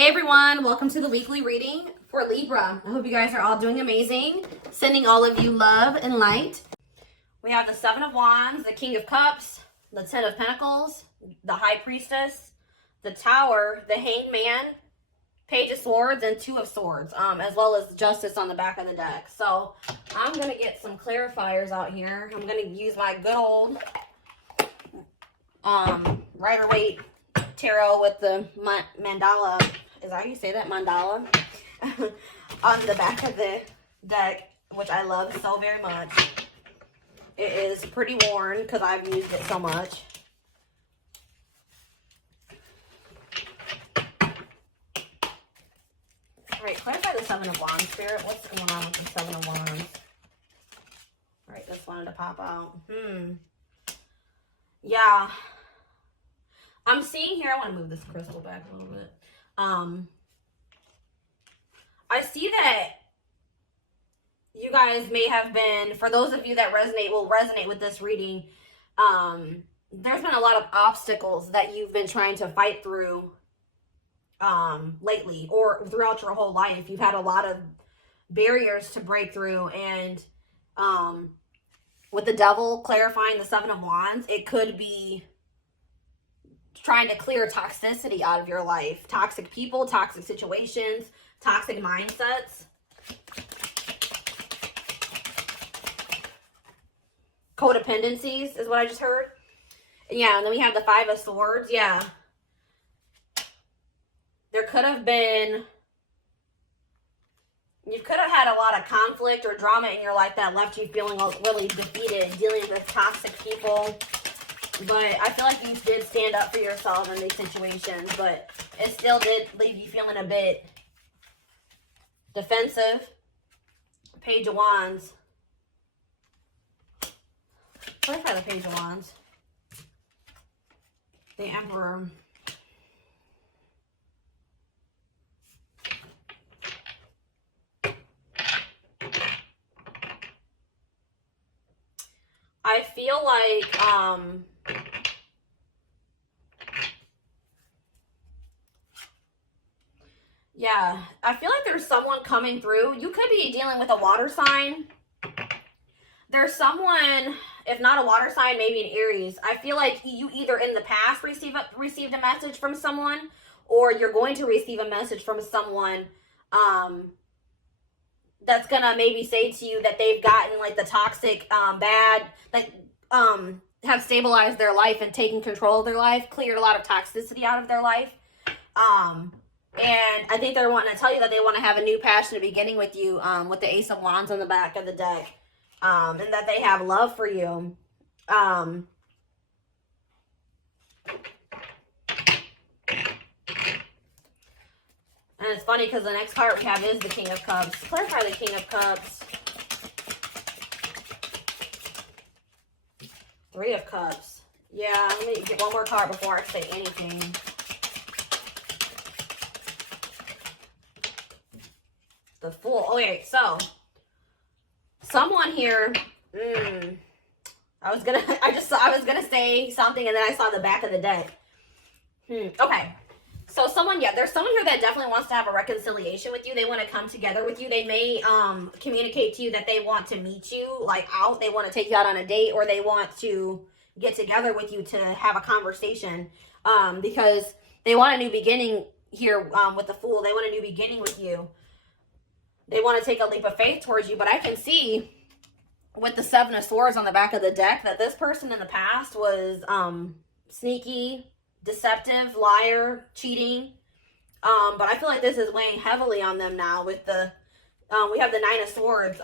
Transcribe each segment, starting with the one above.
Hey everyone, welcome to the weekly reading for Libra. I hope you guys are all doing amazing. Sending all of you love and light. We have the Seven of Wands, the King of Cups, the Ten of Pentacles, the High Priestess, the Tower, the Hanged Man, Page of Swords, and Two of Swords, as well as Justice on the back of the deck. So I'm going to get some clarifiers out here. I'm going to use my good old Rider-Waite tarot with the mandala, is that how you say that, mandala, on the back of the deck, which I love so very much. It is pretty worn because I've used it so much. All right, clarify the Seven of Wands, Spirit. What's going on with the Seven of Wands? All right, just wanted to pop out. Yeah. I'm seeing here, I want to move this crystal back a little bit. I see that you guys may have been, for those of you that will resonate with this reading, there's been a lot of obstacles that you've been trying to fight through lately or throughout your whole life. You've had a lot of barriers to break through, and with the Devil clarifying the Seven of Wands, it could be trying to clear toxicity out of your life. Toxic people, toxic situations, toxic mindsets. Codependencies is what I just heard. Yeah, and then we have the Five of Swords. Yeah. There could have been, you could have had a lot of conflict or drama in your life that left you feeling really defeated, dealing with toxic people. But I feel like you did stand up for yourself in these situations, but it still did leave you feeling a bit defensive. Page of Wands. Clarify the Page of Wands. The Emperor. I feel like, yeah, I feel like there's someone coming through. You could be dealing with a water sign. There's someone, if not a water sign, maybe an Aries. I feel like you either in the past received a message from someone, or you're going to receive a message from someone that's gonna maybe say to you that they've gotten like the toxic, bad, like have stabilized their life and taken control of their life, cleared a lot of toxicity out of their life. And I think they're wanting to tell you that they want to have a new passionate beginning with you, with the Ace of Wands on the back of the deck, and that they have love for you. And it's funny because the next card we have is the King of Cups. Clarify the King of Cups. Three of Cups. Yeah, let me get one more card before I say anything. The Fool. Okay, so someone here. I was gonna say something, and then I saw the back of the deck. Okay. So there's someone here that definitely wants to have a reconciliation with you. They want to come together with you. They may communicate to you that they want to meet you, like out. They want to take you out on a date, or they want to get together with you to have a conversation, because they want a new beginning here with the Fool. They want a new beginning with you. They want to take a leap of faith towards you. But I can see with the Seven of Swords on the back of the deck that this person in the past was sneaky, deceptive, liar, cheating, but I feel like this is weighing heavily on them now with the we have the Nine of Swords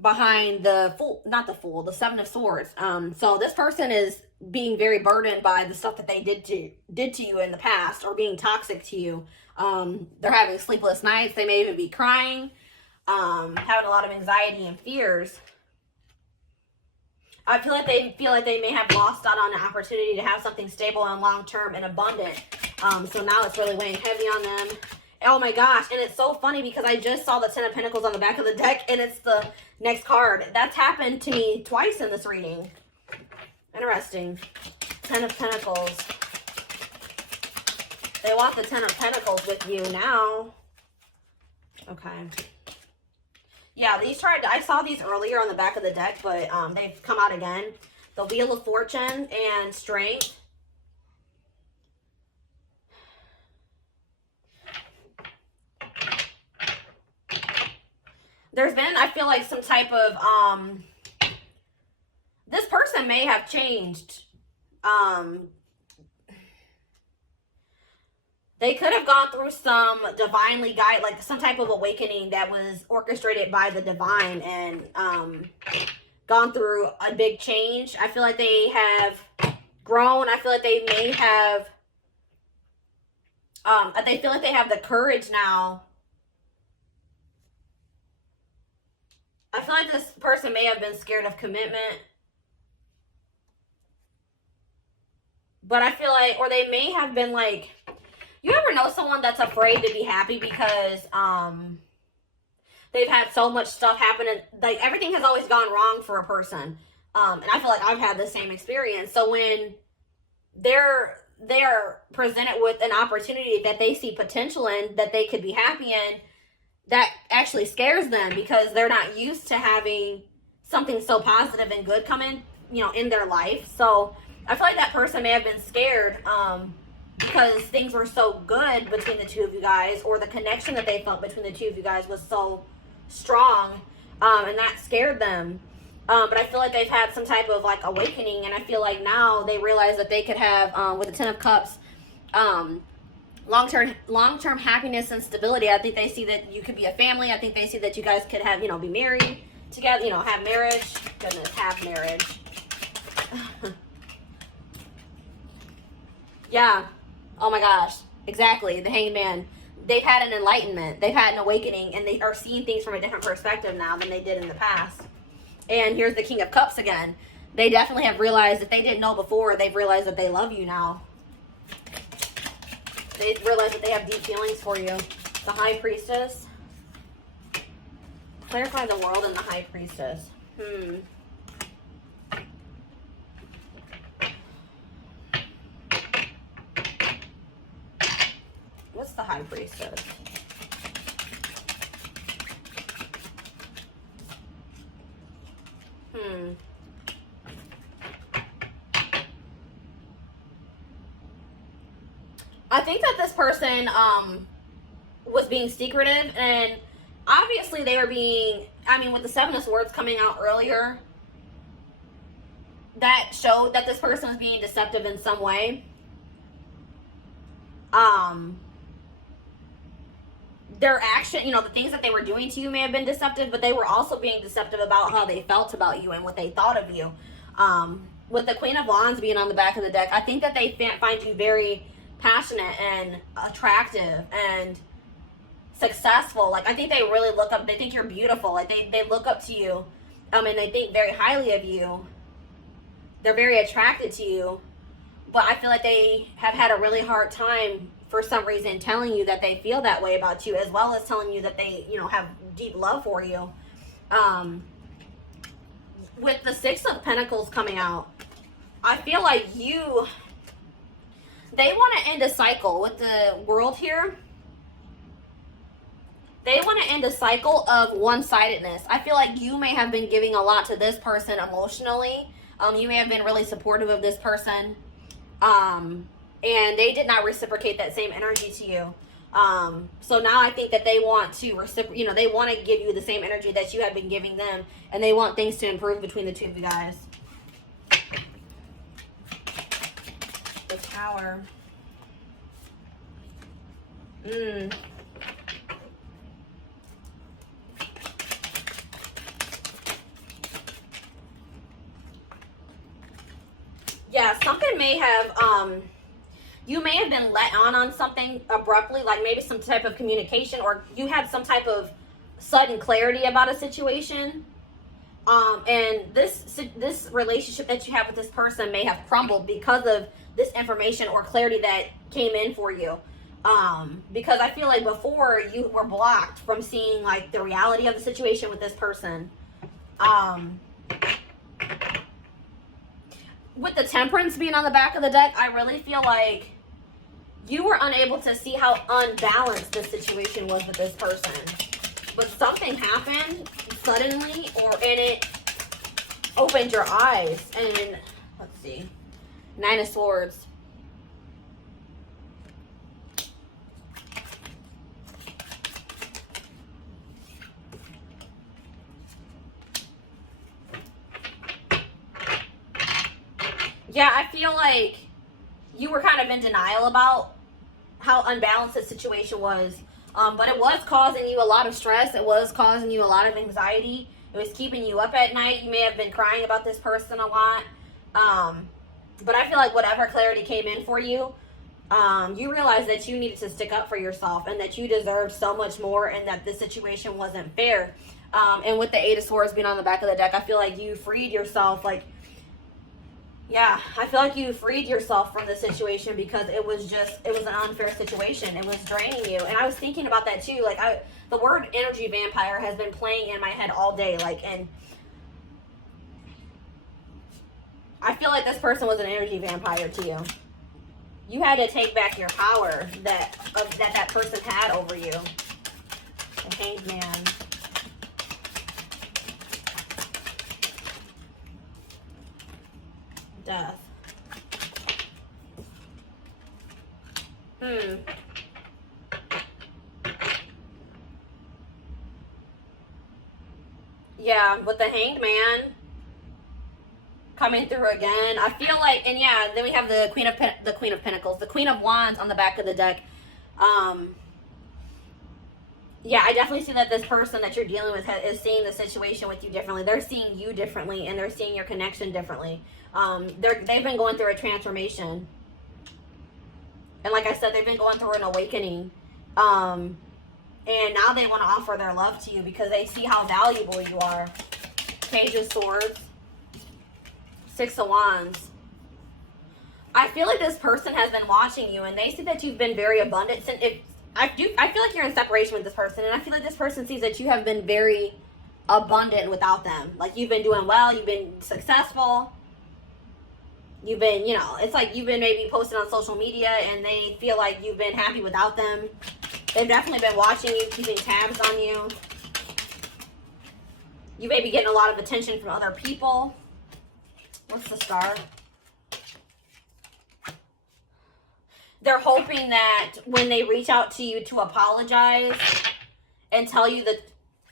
behind the Fool, not the Fool, the Seven of Swords. So this person is being very burdened by the stuff that they did to you in the past, or being toxic to you. They're having sleepless nights. They may even be crying, having a lot of anxiety and fears. I feel like they may have lost out on an opportunity to have something stable and long-term and abundant. So now it's really weighing heavy on them. Oh my gosh. And it's so funny because I just saw the Ten of Pentacles on the back of the deck, and it's the next card. That's happened to me twice in this reading. Interesting. Ten of Pentacles. They want the 10 of Pentacles with you now. Okay. Yeah, these I saw these earlier on the back of the deck, but they've come out again. The Wheel of Fortune and Strength. There's been, I feel like, some type of, this person may have changed. They could have gone through some divinely guided, like some type of awakening that was orchestrated by the divine and gone through a big change. I feel like they have grown. I feel like they may have, they feel like they have the courage now. I feel like this person may have been scared of commitment. But I feel like, or they may have been like, you ever know someone that's afraid to be happy because they've had so much stuff happen and like everything has always gone wrong for a person. And I feel like I've had the same experience. So when they're presented with an opportunity that they see potential in, that they could be happy in, that actually scares them because they're not used to having something so positive and good come in, you know, in their life. So I feel like that person may have been scared because things were so good between the two of you guys, or the connection that they felt between the two of you guys was so strong, and that scared them. But I feel like they've had some type of like awakening, and I feel like now they realize that they could have, with the 10 of Cups, long-term happiness and stability. I think they see that you could be a family. I think they see that you guys could have, you know, be married together, you know, have marriage. Goodness, have marriage. Yeah. Oh my gosh. Exactly. The Hanged Man. They've had an enlightenment. They've had an awakening, and they are seeing things from a different perspective now than they did in the past. And here's the King of Cups again. They definitely have realized, if they didn't know before, they've realized that they love you now. They realize that they have deep feelings for you. The High Priestess. Clarify the world and the High Priestess. What's the High Priestess? I think that this person was being secretive, and obviously they were being, I mean, with the 7 of Swords coming out earlier, that showed that this person was being deceptive in some way. Their action, you know, the things that they were doing to you may have been deceptive, but they were also being deceptive about how they felt about you and what they thought of you. With the Queen of Wands being on the back of the deck, I think that they find you very passionate and attractive and successful. Like, I think they really look up, they think you're beautiful. Like, they look up to you, and they think very highly of you. They're very attracted to you, but I feel like they have had a really hard time for some reason telling you that they feel that way about you, as well as telling you that they, you know, have deep love for you. With the 6 of Pentacles coming out, I feel like they want to end a cycle with the World here. They want to end a cycle of one-sidedness. I feel like you may have been giving a lot to this person emotionally. You may have been really supportive of this person. And they did not reciprocate that same energy to you. So now I think that they want to reciprocate, you know, they want to give you the same energy that you have been giving them, and they want things to improve between the two of you guys. The Tower. Yeah, something may have, you may have been let on something abruptly, like maybe some type of communication, or you had some type of sudden clarity about a situation. And this relationship that you have with this person may have crumbled because of this information or clarity that came in for you. Because I feel like before you were blocked from seeing like the reality of the situation with this person. With the Temperance being on the back of the deck, I really feel like You were unable to see how unbalanced the situation was with this person. But something happened suddenly, and it opened your eyes. And let's see. 9 of Swords. Yeah, I feel like you were kind of in denial about how unbalanced the situation was. But it was causing you a lot of stress. It was causing you a lot of anxiety. It was keeping you up at night. You may have been crying about this person a lot. But I feel like whatever clarity came in for you, you realized that you needed to stick up for yourself and that you deserved so much more and that this situation wasn't fair. And with the 8 of Swords being on the back of the deck, I feel like you freed yourself. Like, yeah, I feel like you freed yourself from the situation because it was an unfair situation. It was draining you. And I was thinking about that too. Like, the word energy vampire has been playing in my head all day. Like, and I feel like this person was an energy vampire to you. You had to take back your power that person had over you. The Hanged Man. Death. Yeah, with the Hanged Man coming through again, I feel like, and yeah, then we have the Queen of Pentacles, the Queen of Wands on the back of the deck. Yeah, I definitely see that this person that you're dealing with is seeing the situation with you differently. They're seeing you differently, and they're seeing your connection differently. They've been going through a transformation. And like I said, they've been going through an awakening. And now they want to offer their love to you because they see how valuable you are. Page of Swords. 6 of Wands. I feel like this person has been watching you, and they see that you've been very abundant. I feel like you're in separation with this person, and I feel like this person sees that you have been very abundant without them. Like, you've been doing well, you've been successful. You've been, you know, it's like you've been maybe posting on social media and they feel like you've been happy without them. They've definitely been watching you, keeping tabs on you. You may be getting a lot of attention from other people. What's the Star? They're hoping that when they reach out to you to apologize and tell you that,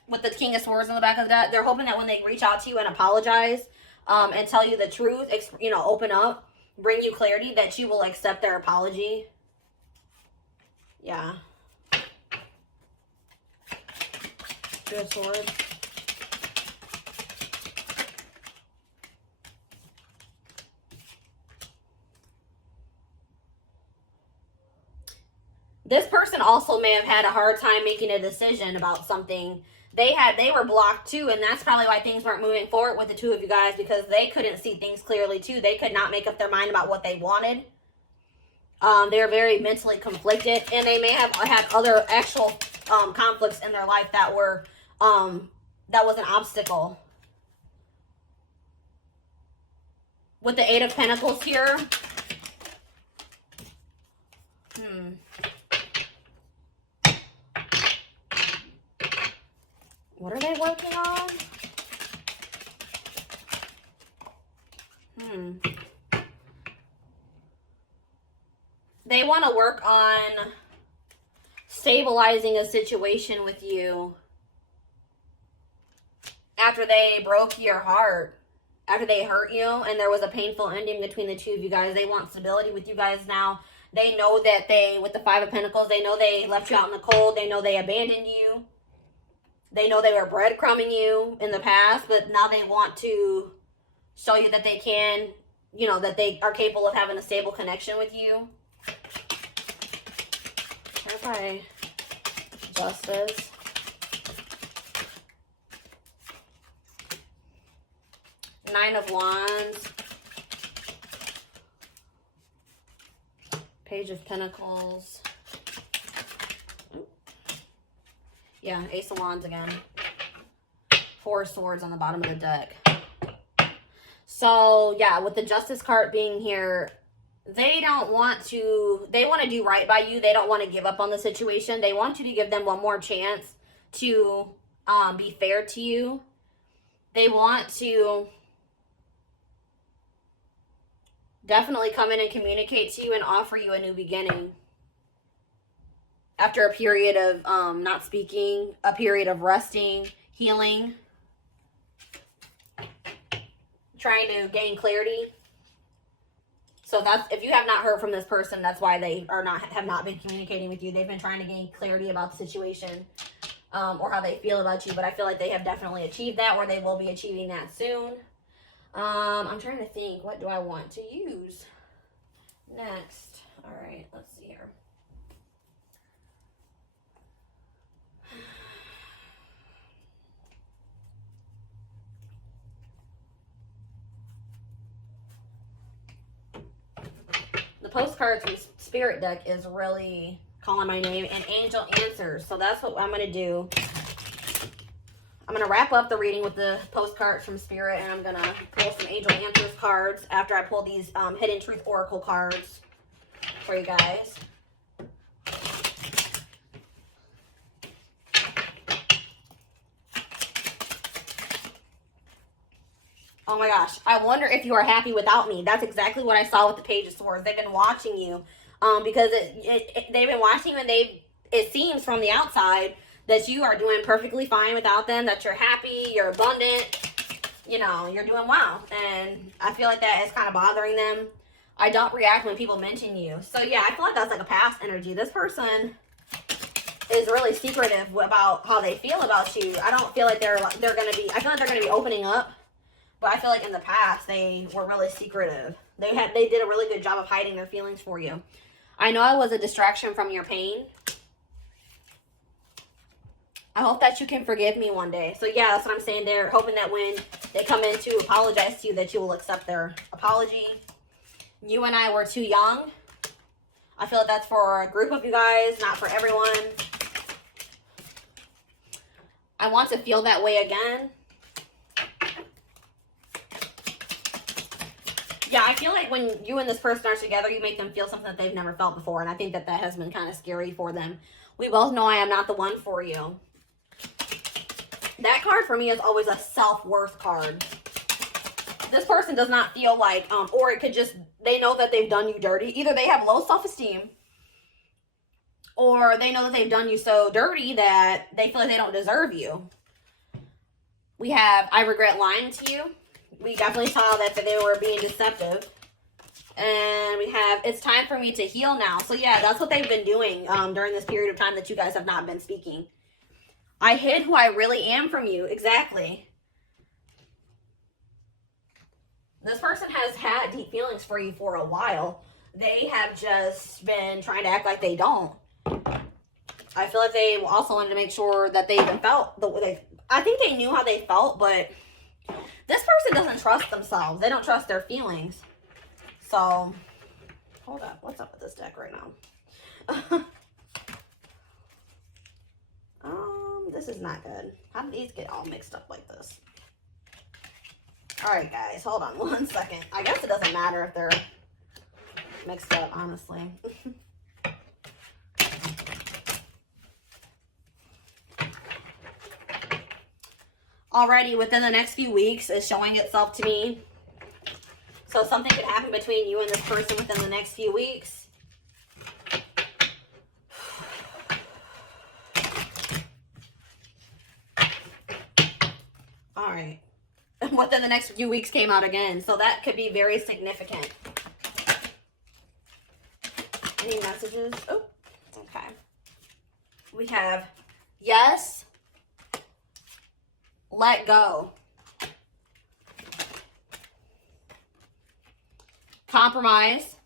with the King of Swords on the back of that, they're hoping that when they reach out to you and apologize, and tell you the truth, you know, open up, bring you clarity, that you will accept their apology. Yeah. Good Swords. This person also may have had a hard time making a decision about something. They were blocked too, and that's probably why things weren't moving forward with the two of you guys, because they couldn't see things clearly too. They could not make up their mind about what they wanted. They were very mentally conflicted, and they may have had other actual conflicts in their life that were that was an obstacle. With the 8 of Pentacles here. What are they working on? They want to work on stabilizing a situation with you after they broke your heart, after they hurt you, and there was a painful ending between the two of you guys. They want stability with you guys now. They know that with the 5 of Pentacles, they know they left you out in the cold. They know they abandoned you. They know they were breadcrumbing you in the past, but now they want to show you that they can, you know, that they are capable of having a stable connection with you. Okay. Justice. Nine of Wands. Page of Pentacles. Yeah, Ace of Wands again. 4 of Swords on the bottom of the deck. So, yeah, with the Justice card being here, they don't want to, they want to do right by you. They don't want to give up on the situation. They want you to give them one more chance to be fair to you. They want to definitely come in and communicate to you and offer you a new beginning. After a period of not speaking, a period of resting, healing, trying to gain clarity. So that's, if you have not heard from this person, that's why they have not been communicating with you. They've been trying to gain clarity about the situation or how they feel about you. But I feel like they have definitely achieved that, or they will be achieving that soon. I'm trying to think, what do I want to use next? All right, let's see here. The postcards from Spirit deck is really calling my name, and Angel Answers. So that's what I'm going to do. I'm going to wrap up the reading with the postcards from Spirit, and I'm going to pull some Angel Answers cards after I pull these Hidden Truth Oracle cards for you guys. Oh my gosh, I wonder if you are happy without me. That's exactly what I saw with the Page of Swords. They've been watching you because they've been watching you, and it seems from the outside that you are doing perfectly fine without them, that you're happy, you're abundant, you know, you're doing well. And I feel like that is kind of bothering them. I don't react when people mention you. So yeah, I feel like that's like a past energy. This person is really secretive about how they feel about you. I don't feel like they're going to be, I feel like they're going to be opening up. But I feel like in the past, they were really secretive. They did a really good job of hiding their feelings for you. I know I was a distraction from your pain. I hope that you can forgive me one day. So yeah, that's what I'm saying there. Hoping that when they come in to apologize to you, that you will accept their apology. You and I were too young. I feel like that's for a group of you guys, not for everyone. I want to feel that way again. Yeah, I feel like when you and this person are together, you make them feel something that they've never felt before. And I think that that has been kind of scary for them. We both know I am not the one for you. That card for me is always a self-worth card. This person does not feel like, or it could just, they know that they've done you dirty. Either they have low self-esteem, or they know that they've done you so dirty that they feel like they don't deserve you. We have, I regret lying to you. We definitely saw that they were being deceptive. And we have, it's time for me to heal now. So yeah, that's what they've been doing during this period of time that you guys have not been speaking. I hid who I really am from you. Exactly. This person has had deep feelings for you for a while. They have just been trying to act like they don't. I feel like they also wanted to make sure that they even felt the way they, I think they knew how they felt, but this person doesn't trust themselves. They don't trust their feelings. So, hold up. What's up with this deck right now? This is not good. How did these get all mixed up like this? All right, guys. Hold on one second. I guess it doesn't matter if they're mixed up, honestly. Already within the next few weeks is showing itself to me. So something could happen between you and this person within the next few weeks. All right. Within the next few weeks came out again. So that could be very significant. Any messages? Oh, okay. We have yes. Let go. Compromise.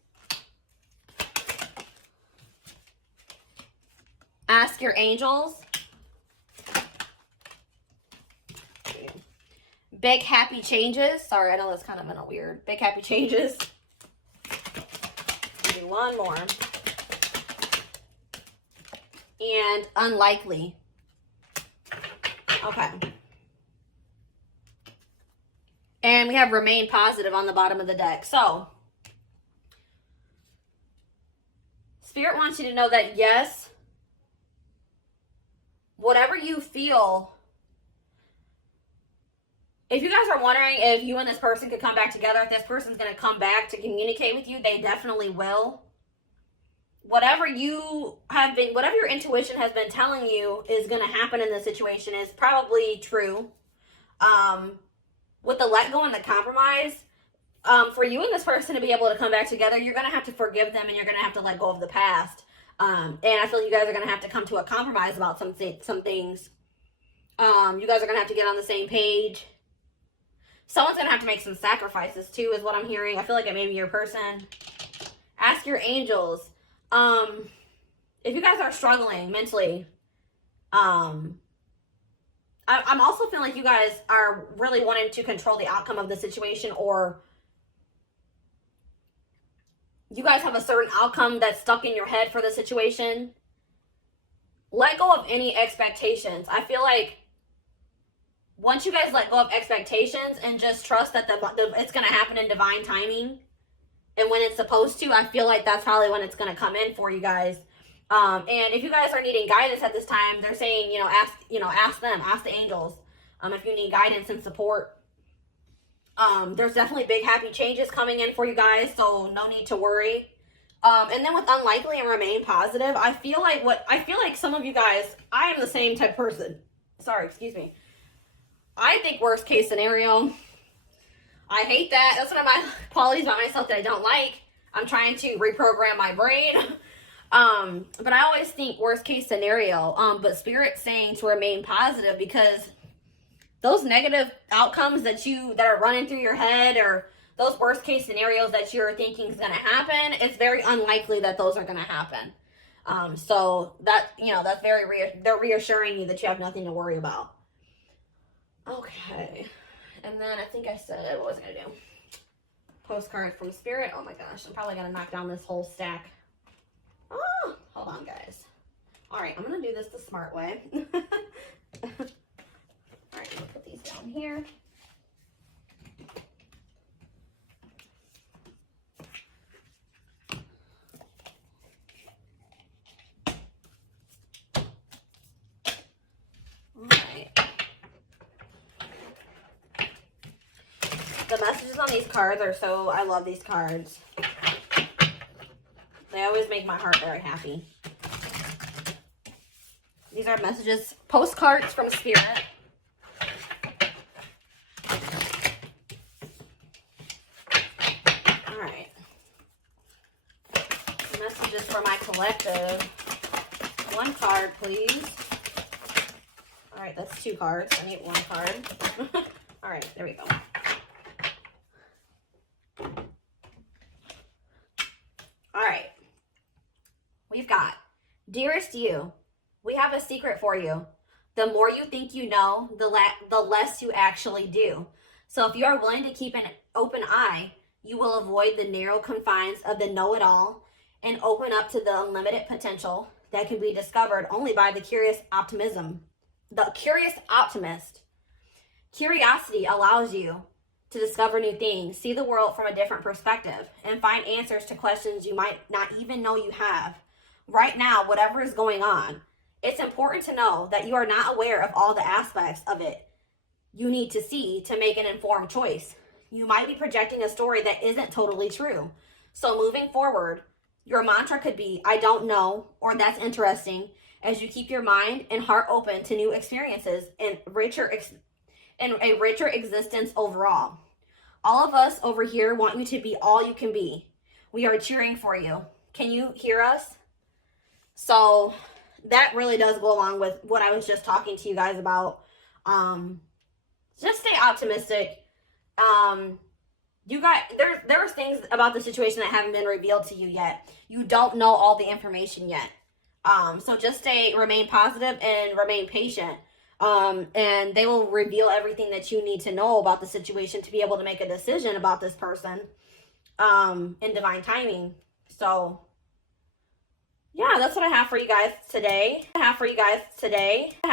Ask your angels. Big happy changes. Sorry, I know that's kind of been a weird. Big happy changes. Do one more. And unlikely. Okay. And we have remain positive on the bottom of the deck. So, Spirit wants you to know that, yes, whatever you feel, if you guys are wondering if you and this person could come back together, if this person's going to come back to communicate with you, they definitely will. Whatever you have been, whatever your intuition has been telling you is going to happen in this situation is probably true. With the let go and the compromise, for you and this person to be able to come back together, you're going to have to forgive them and you're going to have to let go of the past. And I feel you guys are going to have to come to a compromise about some things. You guys are going to have to get on the same page. Someone's going to have to make some sacrifices too, is what I'm hearing. I feel like it may be your person. Ask your angels. If you guys are struggling mentally, I'm also feeling like you guys are really wanting to control the outcome of the situation, or you guys have a certain outcome that's stuck in your head for the situation. Let go of any expectations. I feel like once you guys let go of expectations and just trust that it's going to happen in divine timing, and when it's supposed to, I feel like that's probably when it's going to come in for you guys. And if you guys are needing guidance at this time, they're saying, ask them, ask the angels. If you need guidance and support. There's definitely big happy changes coming in for you guys, so no need to worry. And then with unlikely and remain positive, I feel like some of you guys, I am the same type of person. Sorry, excuse me. I think worst case scenario, I hate that. That's one of my qualities about myself that I don't like. I'm trying to reprogram my brain. But I always think worst case scenario. But Spirit's saying to remain positive, because those negative outcomes that are running through your head, or those worst case scenarios that you're thinking is going to happen, it's very unlikely that those are going to happen. So that, that's they're reassuring you that you have nothing to worry about. Okay. And then I think I said, what was I going to do? Postcard from Spirit. Oh my gosh, I'm probably going to knock down this whole stack. Oh, hold on, guys. All right, I'm going to do this the smart way. All right, I'm going to put these down here. All right. The messages on these cards are I love these cards. They always make my heart very happy. These are messages, postcards from Spirit. All right. Messages for my collective. One card, please. All right, that's 2 cards. I need 1 card. All right, there we go. All right. We've got, dearest you, we have a secret for you. The more you think you know, the less you actually do. So if you are willing to keep an open eye, you will avoid the narrow confines of the know-it-all and open up to the unlimited potential that can be discovered only by the curious optimism. The curious optimist. Curiosity allows you to discover new things, see the world from a different perspective, and find answers to questions you might not even know you have. Right now, whatever is going on, it's important to know that you are not aware of all the aspects of it you need to see to make an informed choice. You might be projecting a story that isn't totally true. So moving forward, your mantra could be, I don't know, or that's interesting, as you keep your mind and heart open to new experiences and a richer existence overall. All of us over here want you to be all you can be. We are cheering for you. Can you hear us? So that really does go along with what I was just talking to you guys about. Just stay optimistic. You guys, there's things about the situation that haven't been revealed to you yet. You don't know all the information yet. So just remain positive and remain patient. And they will reveal everything that you need to know about the situation to be able to make a decision about this person, in divine timing. So yeah, that's what I have for you guys today.